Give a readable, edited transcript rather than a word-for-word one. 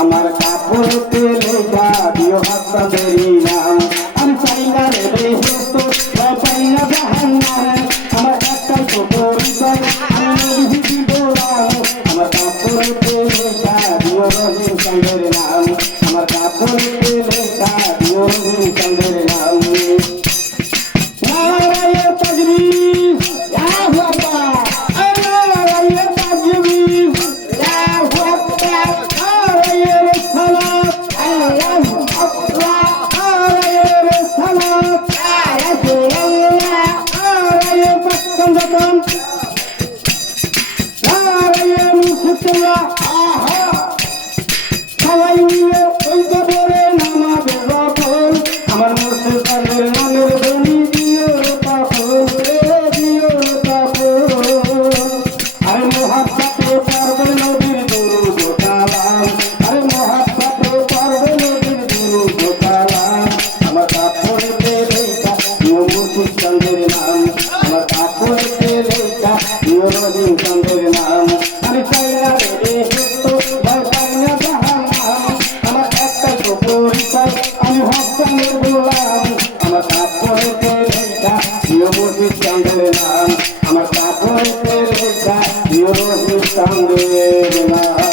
আমার কাপড়তে লেখা দিও হাসাদেরই নাম আমি চাই না রে তো চাই না জাহান্নাম আমার একটাই তো পরিচয় আমি নবী বললাম আমার কাপড়তে লেখা দিও রহিম চন্দ্রের নাম আমার কাপড়তে লেখা দিও রহিম চন্দ্রের নাম নারায়ে তাজরিস ইয়া বাবা নারায়ে তাজরিস ইয়া বাবা নারায়ে সালাত আল্লাহু আকবার নারায়ে সালাত ইয়া রাসূলুল্লাহ নারায়ে বাসন্দতন নারায়ে মুসতাল্লাহ আহা সবাই মিলে ওই কবরে নামাবে যখন আমার মুর্শিদের নামের ধ্বনি দিও তখন দিও তখন আরে মোহাব্বতে পারবে নবীর দুরূদ সালাম আরে মোহাব্বতে পারবে নবীর দুরূদ সালাম আমার কাপড়তে লেখা দিও মুর্শিদ চন্দ্রের নাম আমার কাপড়তে লেখা দিও রহিম চন্দ্রের নাম আমি চাই না রে তো চাই না জাহান্নাম আমার একটাই তো পরিচয় আমি হাসানের গোলাম আমার কাপড়তে লেখা দিও মুর্শিদ চন্দ্রের নাম আমার কাপড়তে লেখা দিও রহিম চন্দ্রের নাম